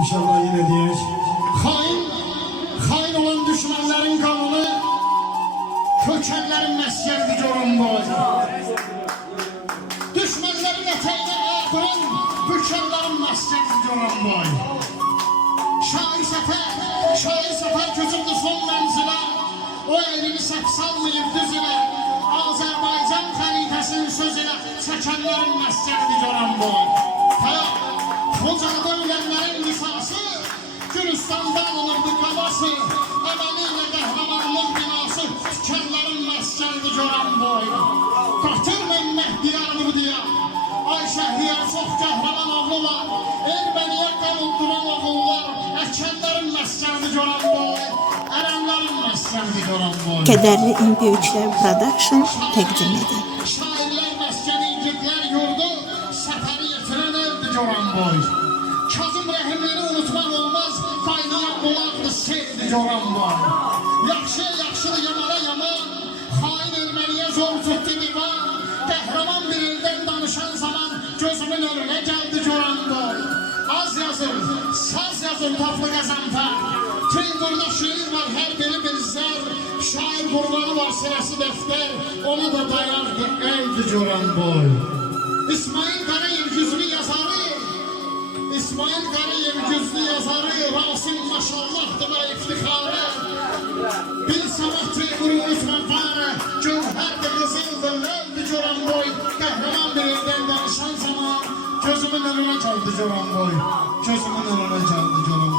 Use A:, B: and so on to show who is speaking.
A: İnşallah yine diyek.
B: Hain, hain olan düşmanların kanını kökenlerin meskeni görün boy. Düşmanların eteğine erdiren kökenlerin meskeni görün boy. Şair sefer, şair sefer gözümde son menzile. O elini sep salmayıp düzüne. Azerbaycan xəritəsinin sözüne çəkənlərin məskəni görən boy. Qabası, əməliyle qəhrəmanlıq binası, tikənlərin məskəni görən boy. Qatırmın Məhdiyarını bu diya, Ay Şəhriyar çox qəhrəman oğlu var, Erməniyə qavulduran oğullar, Əkənlərin məskəni görən boy, Ərəmlərin məskəni görən boy.
C: Kederli MP3'ler Production təqdim edir.
B: Şairler məskəni igidlər yurdu, səfəri yetirən evdi görən boy. Kazım rəhimləri unutmaq olmaz, görən boy. Yaxşıya yaxşıdır, yamana yaman, xain erməniyə zor tutdu divan. Qəhrəman bir eldən danışan zaman gözümün önünə gəldi görən boy. Az yazır, saz yazır taflı qəzənfər. Tüyngurda şiir var, hər biri bir zər. Şair qurbanı var, sırası dəftər. Ona da dayandı, əydi görən boy. İsmail Qarayev gözümün önünə gəldi görən boy. Gözümün önünə gəldi görən boy.